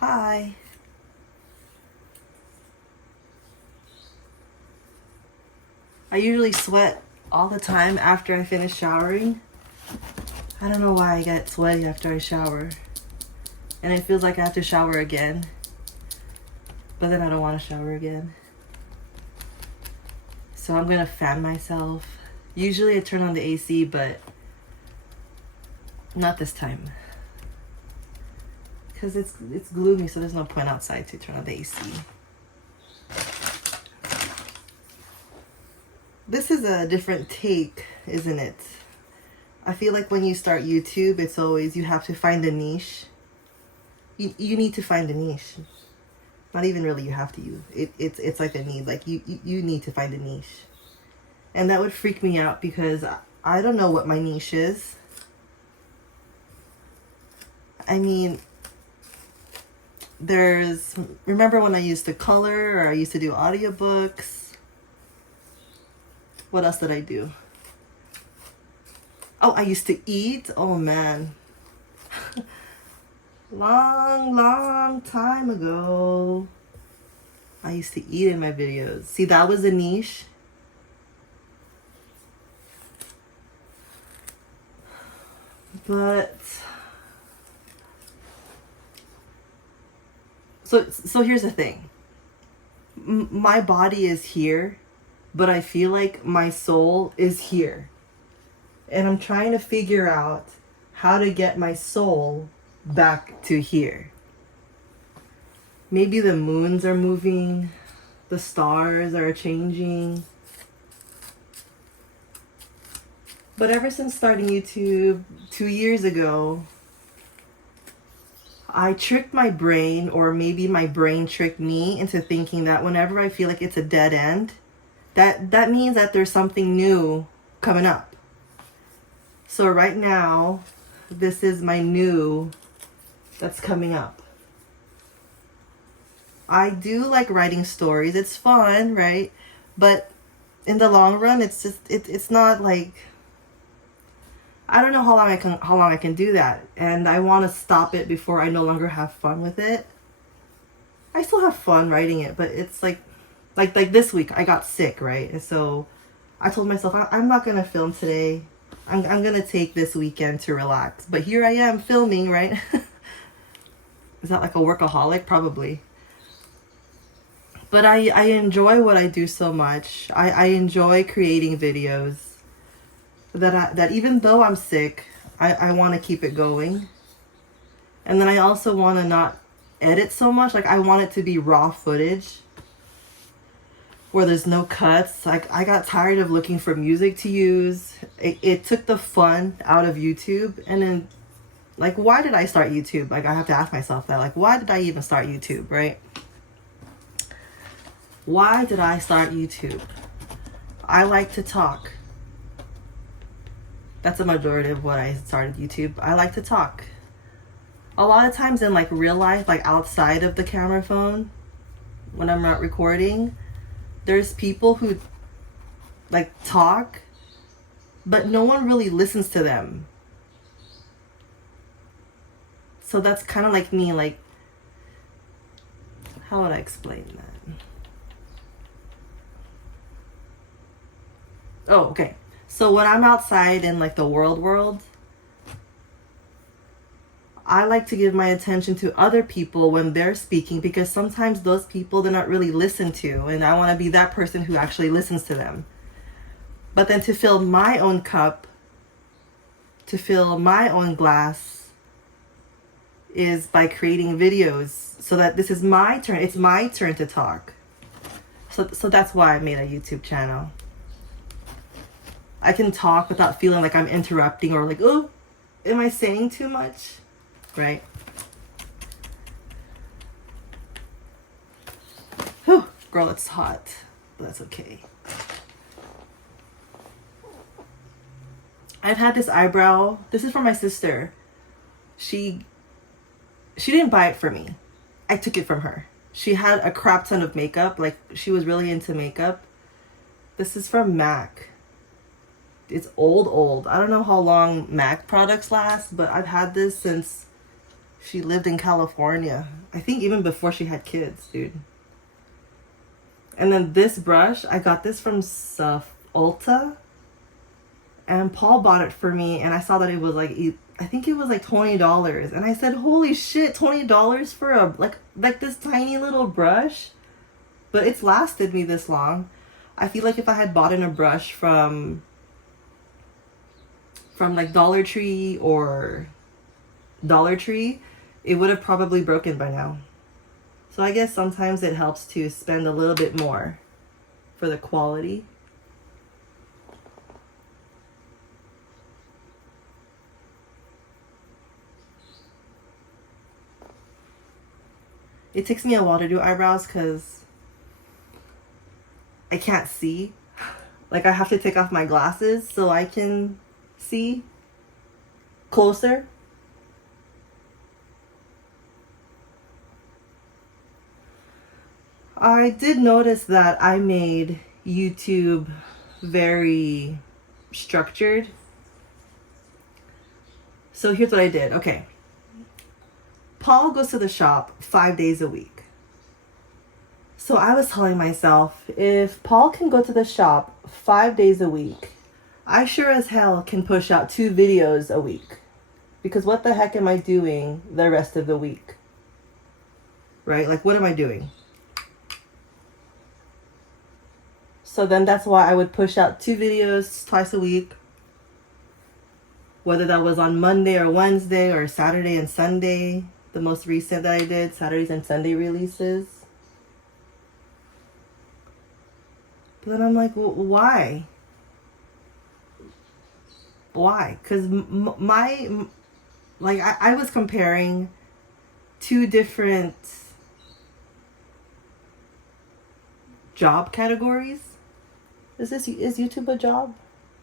Hi. I usually sweat all the time after I finish showering. I don't know why I get sweaty after I shower. And it feels like I have to shower again. But then I don't want to shower again. So I'm going to fan myself. Usually I turn on the AC, but not this time. Because it's gloomy, so there's no point outside to turn on the AC. This is a different take, isn't it? I feel like when you start YouTube, it's always you have to find a niche. You need to find a niche. Not even really you have to. It's like a need. Like you need to find a niche. And that would freak me out because I don't know what my niche is. I mean, remember when I used to color or I used to do audiobooks? What else did I do? Oh, I used to eat. Oh man. long time ago. I used to eat in my videos. See, that was a niche. But so here's the thing. My body is here, but I feel like my soul is here. And I'm trying to figure out how to get my soul back to here. Maybe the moons are moving, the stars are changing. But ever since starting YouTube 2 years ago, I tricked my brain, or maybe my brain tricked me into thinking that whenever I feel like it's a dead end, that means that there's something new coming up. So right now, this is my new that's coming up. I do like writing stories. It's fun, right? But in the long run, it's not like, I don't know how long I can do that. And I want to stop it before I no longer have fun with it. I still have fun writing it, but it's like this week I got sick, right? And so I told myself I'm not going to film today. I'm going to take this weekend to relax. But here I am filming, right? Is that like a workaholic? Probably. But I enjoy what I do so much. I enjoy creating videos that even though I'm sick, I want to keep it going. And then I also want to not edit so much. Like I want it to be raw footage where there's no cuts. Like I got tired of looking for music to use. It took the fun out of YouTube. And then like, why did I start YouTube? Like I have to ask myself that. Like, why did I even start YouTube, right? Why did I start YouTube? I like to talk. That's a majority of what I started YouTube. I like to talk. A lot of times in like real life, like outside of the camera phone, when I'm not recording, there's people who like talk, but no one really listens to them. So that's kind of like me, like, how would I explain that? Oh, okay. So when I'm outside in like the world, I like to give my attention to other people when they're speaking, because sometimes those people, they're not really listened to, and I want to be that person who actually listens to them. But then to fill my own cup, to fill my own glass, is by creating videos so that this is my turn. It's my turn to talk. So that's why I made a YouTube channel. I can talk without feeling like I'm interrupting or like, oh, am I saying too much? Right? Whew, girl, it's hot. But that's okay. I've had this eyebrow. This is from my sister. She didn't buy it for me. I took it from her. She had a crap ton of makeup. Like, she was really into makeup. This is from MAC. It's old. I don't know how long MAC products last, but I've had this since She lived in California. I think even before she had kids, dude. And then this brush, I got this from Ulta. And Paul bought it for me, and I saw that it was like, I think it was like $20. And I said, holy shit, $20 for a, like this tiny little brush? But it's lasted me this long. I feel like if I had bought in a brush from like Dollar Tree or Dollar Tree, it would have probably broken by now. So I guess sometimes it helps to spend a little bit more for the quality. It takes me a while to do eyebrows because I can't see. Like, I have to take off my glasses so I can see closer. I did notice that I made YouTube very structured. So here's what I did. Okay. Paul goes to the shop 5 days a week. So I was telling myself, if Paul can go to the shop 5 days a week, I sure as hell can push out 2 videos a week. Because what the heck am I doing the rest of the week? Right? Like, what am I doing? So then that's why I would push out 2 videos twice a week. Whether that was on Monday or Wednesday or Saturday and Sunday. The most recent that I did, Saturdays and Sunday releases. But then I'm like, well, why? Why? Because I was comparing 2 different job categories. Is YouTube a job?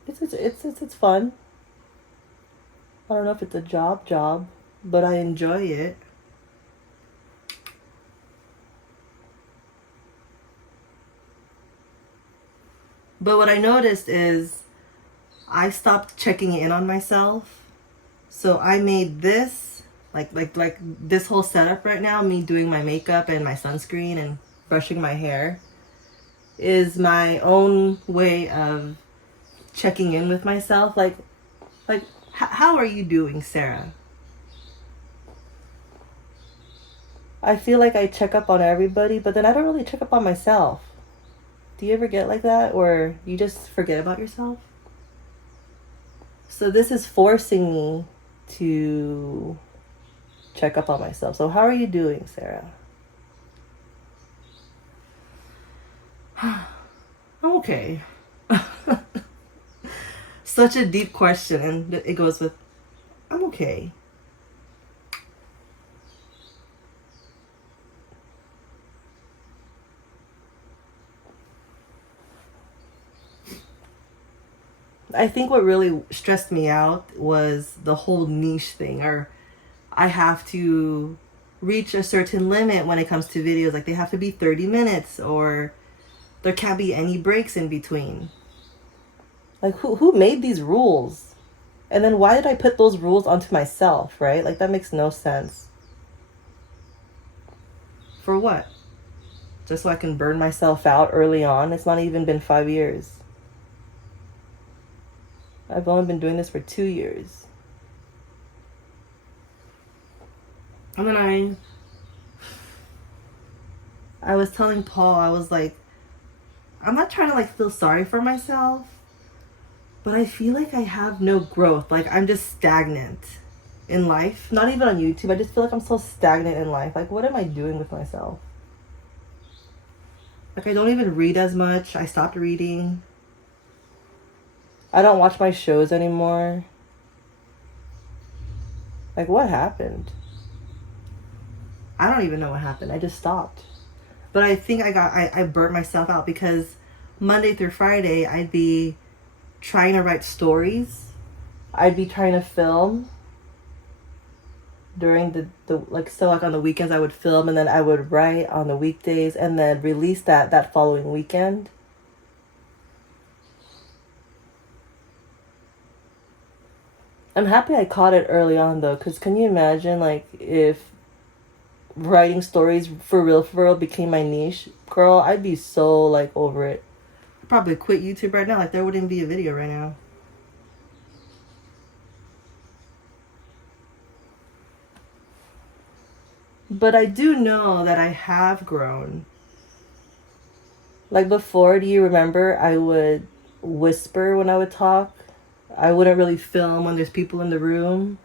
It's fun. I don't know if it's a job, but I enjoy it. But what I noticed is I stopped checking in on myself. So I made this, like this whole setup right now, me doing my makeup and my sunscreen and brushing my hair, is my own way of checking in with myself. Like, how are you doing, Sarah? I feel like I check up on everybody, but then I don't really check up on myself. Do you ever get like that, or you just forget about yourself? So this is forcing me to check up on myself. So how are you doing, Sarah? I'm okay. Such a deep question, and it goes with, I'm okay. I think what really stressed me out was the whole niche thing, or I have to reach a certain limit when it comes to videos. Like, they have to be 30 minutes, or there can't be any breaks in between. Like, who made these rules? And then why did I put those rules onto myself, right? Like, that makes no sense. For what? Just so I can burn myself out early on? It's not even been 5 years. I've only been doing this for 2 years. And then I was telling Paul, I was like, I'm not trying to feel sorry for myself, but I feel like I have no growth. Like, I'm just stagnant in life. Not even on YouTube. I just feel like I'm so stagnant in life. Like, what am I doing with myself? Like, I don't even read as much. I stopped reading. I don't watch my shows anymore. Like, what happened? I don't even know what happened. I just stopped. But I think I burnt myself out because Monday through Friday, I'd be trying to write stories. I'd be trying to film during on the weekends I would film, and then I would write on the weekdays and then release that following weekend. I'm happy I caught it early on though, because can you imagine like if writing stories for real became my niche? Girl, I'd be so like over it. I'd probably quit YouTube right now. Like there wouldn't be a video right now. But I do know that I have grown. Like before, do you remember I would whisper when I would talk? I wouldn't really film when there's people in the room.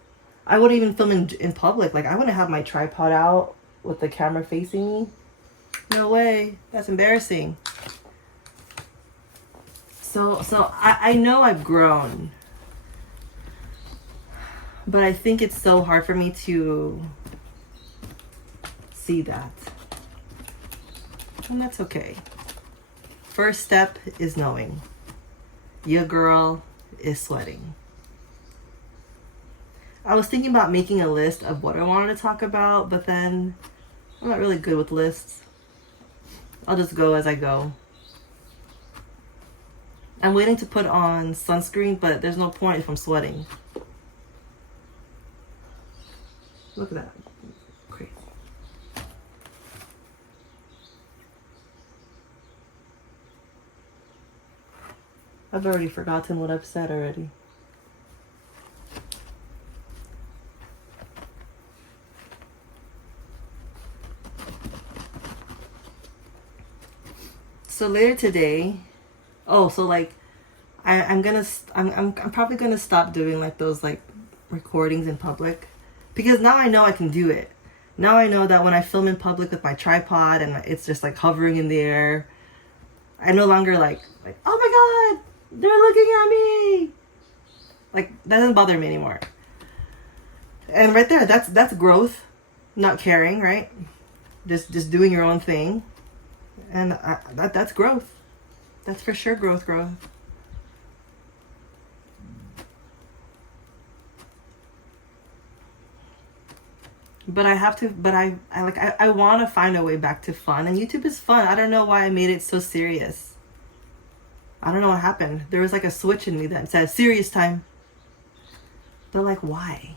I wouldn't even film in public. Like I wouldn't have my tripod out with the camera facing me. No way. That's embarrassing. So I know I've grown. But I think it's so hard for me to see that. And that's okay. First step is knowing. Your girl is sweating. I was thinking about making a list of what I wanted to talk about, but then I'm not really good with lists. I'll just go as I go. I'm waiting to put on sunscreen, but there's no point if I'm sweating. Look at that. Crazy. I've already forgotten what I've said already. So later today, so like I'm probably gonna stop doing like those like recordings in public, because now I know I can do it. Now I know that when I film in public with my tripod and it's just like hovering in the air, I no longer like oh my god, they're looking at me. Like that doesn't bother me anymore. And right there, that's growth, not caring, right? Just doing your own thing, and that's growth. That's for sure growth. But I want to find a way back to fun, and YouTube is fun. I don't know why I made it so serious. I don't know what happened. There was like a switch in me that said serious time. But like, why?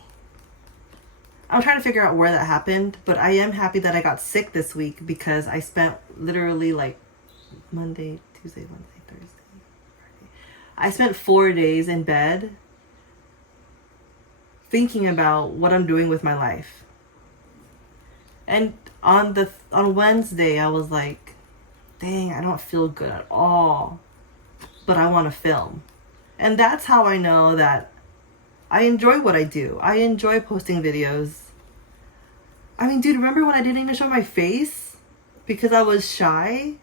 I'm trying to figure out where that happened, but I am happy that I got sick this week because I spent literally like Monday, Tuesday, Wednesday, Thursday, Friday. I spent 4 days in bed thinking about what I'm doing with my life. And on Wednesday, I was like, dang, I don't feel good at all, but I want to film. And that's how I know that I enjoy what I do. I enjoy posting videos. I mean, dude, remember when I didn't even show my face because I was shy?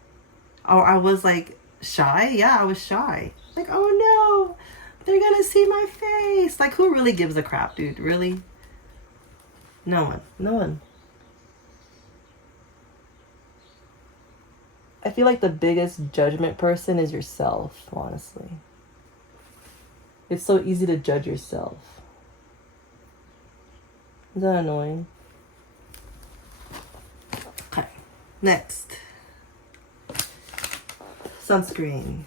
Or I was like shy? Yeah, I was shy. Like, oh no, they're gonna see my face. Like, who really gives a crap, dude? Really? No one. I feel like the biggest judgment person is yourself, honestly. It's so easy to judge yourself. Is that annoying? Okay, next. Sunscreen.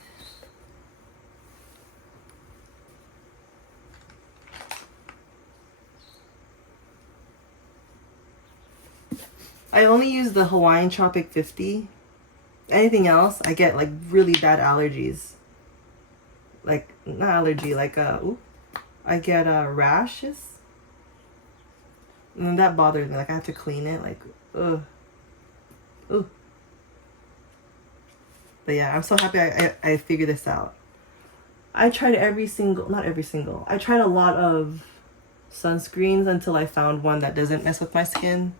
I only use the Hawaiian Tropic 50. Anything else, I get like really bad allergies. Like, not allergy, like I get rashes. And that bothers me. Like, I have to clean it. Like, ugh. But yeah, I'm so happy I figured this out. I tried I tried a lot of sunscreens until I found one that doesn't mess with my skin.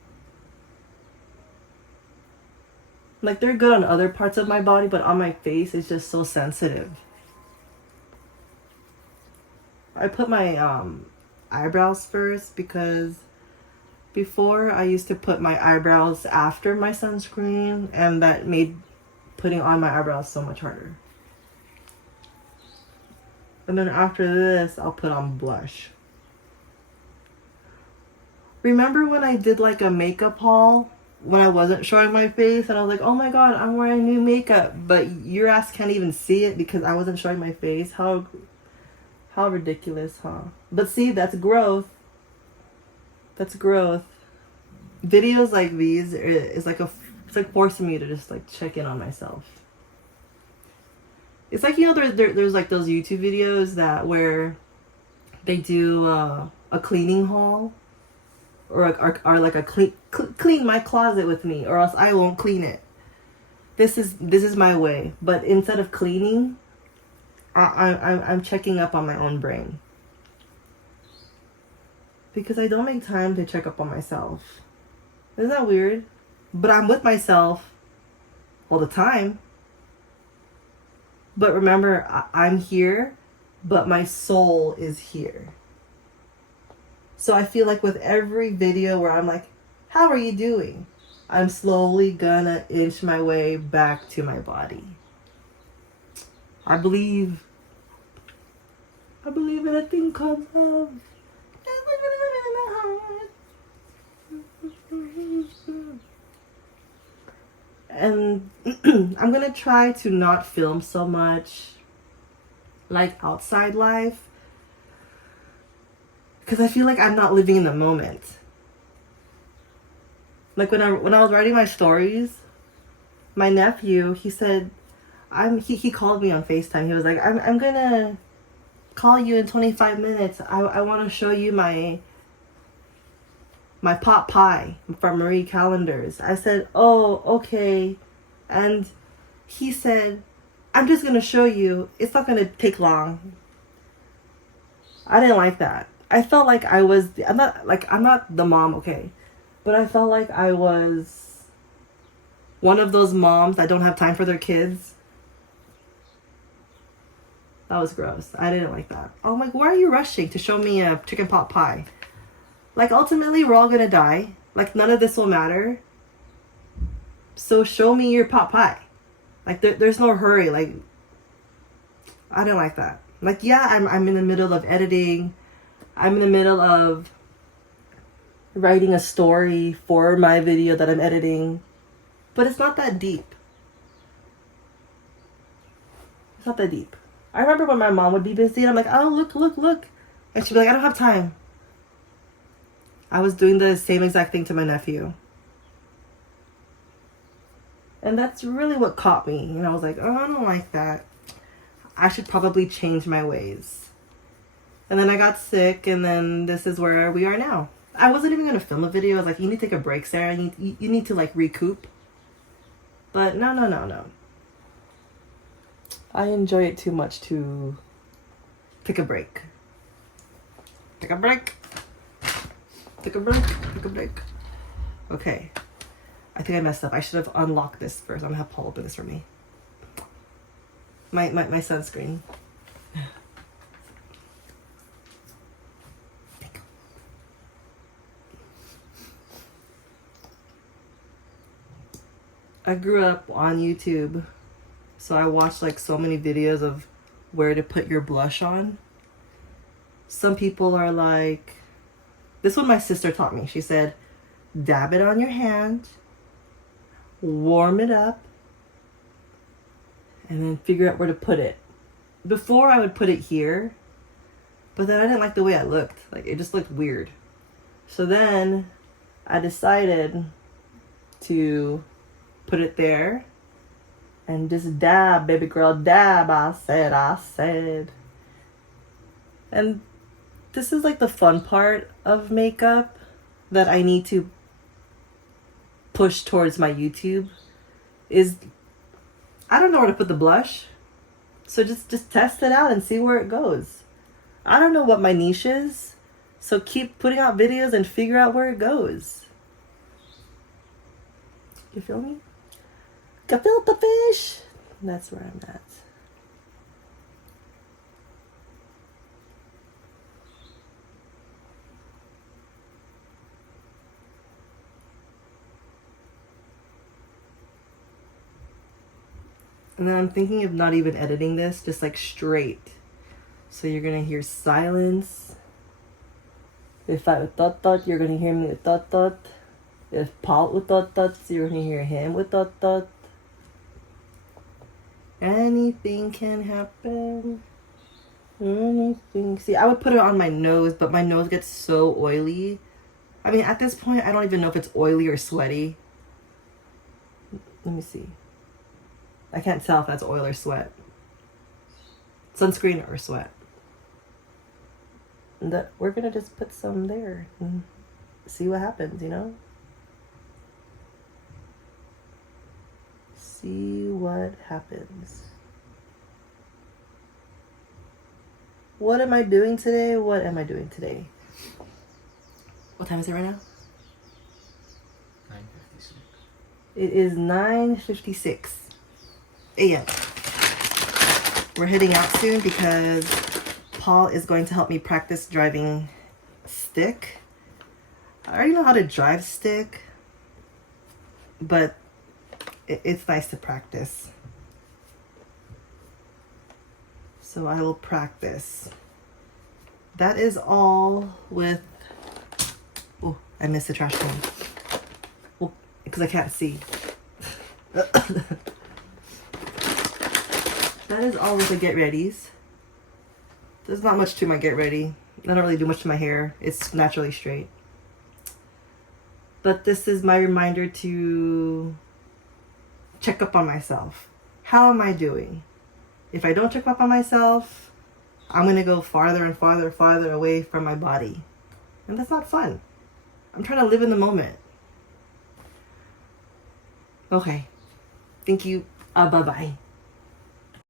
Like, they're good on other parts of my body, but on my face, it's just so sensitive. I put my eyebrows first because before I used to put my eyebrows after my sunscreen, and that made putting on my eyebrows so much harder. And then after this, I'll put on blush. Remember when I did like a makeup haul when I wasn't showing my face and I was like, oh my god, I'm wearing new makeup, but your ass can't even see it because I wasn't showing my face? How How ridiculous, huh? But see, that's growth. That's growth. Videos like these is like it's like forcing me to just like check in on myself. It's like, you know, there's like those YouTube videos that where they do a cleaning haul, or like a clean my closet with me, or else I won't clean it. This is my way. But instead of cleaning, I'm checking up on my own brain, because I don't make time to check up on myself. Isn't that weird? But I'm with myself all the time. But remember, I'm here, but my soul is here. So I feel like with every video where I'm like, how are you doing? I'm slowly gonna inch my way back to my body. I believe in a thing called love. And I'm gonna try to not film so much like outside life, because I feel like I'm not living in the moment. Like when I was writing my stories, my nephew, he said, he called me on FaceTime. He was like, I'm gonna call you in 25 minutes. I want to show you my pot pie from Marie Callender's. I said, oh, okay. And he said, I'm just going to show you. It's not going to take long. I didn't like that. I felt like I'm not the mom, okay. But I felt like I was one of those moms that don't have time for their kids. That was gross. I didn't like that. I'm like, why are you rushing to show me a chicken pot pie? Like, ultimately, we're all gonna die. Like, none of this will matter. So show me your pot pie. Like, there's no hurry. Like, I didn't like that. Like, yeah, I'm in the middle of editing. I'm in the middle of writing a story for my video that I'm editing. But it's not that deep. It's not that deep. I remember when my mom would be busy, and I'm like, oh, look. And she'd be like, I don't have time. I was doing the same exact thing to my nephew. And that's really what caught me. And I was like, oh, I don't like that. I should probably change my ways. And then I got sick, and then this is where we are now. I wasn't even going to film a video. I was like, you need to take a break, Sarah. You need to, like, recoup. But no. I enjoy it too much to take a break. Take a break. Okay. I think I messed up. I should have unlocked this first. I'm gonna have Paul open this for me. My sunscreen. I grew up on YouTube, so I watched like so many videos of where to put your blush on. Some people are like, this one my sister taught me. She said, dab it on your hand, warm it up, and then figure out where to put it. Before I would put it here, but then I didn't like the way I looked. Like, it just looked weird. So then I decided to put it there and just dab, baby girl, dab. I said. And this is like the fun part of makeup that I need to push towards my YouTube is I don't know where to put the blush. So just test it out and see where it goes. I don't know what my niche is. So keep putting out videos and figure out where it goes. You feel me? Gefilte fish. That's where I'm at. And then I'm thinking of not even editing this, just like straight. So you're gonna hear silence. If I thought, you're gonna hear me with thought. If Paul with thought, you're gonna hear him with thought. Anything can happen. Anything. See, I would put it on my nose, but my nose gets so oily. I mean, at this point, I don't even know if it's oily or sweaty. Let me see. I can't tell if that's oil or sweat. Sunscreen or sweat. And that we're gonna just put some there and see what happens, you know? See what happens. What am I doing today? What am I doing today? What time is it right now? 9:56. It is 9:56 a.m. We're heading out soon because Paul is going to help me practice driving stick. I already know how to drive stick, but it's nice to practice. So I will practice. That is all with... Oh, I missed the trash can. Well, because I can't see. That is all with the get readies. There's not much to my get ready. I don't really do much to my hair. It's naturally straight. But this is my reminder to check up on myself. How am I doing? If I don't check up on myself, I'm going to go farther and farther away from my body. And that's not fun. I'm trying to live in the moment. Okay. Thank you. Bye-bye.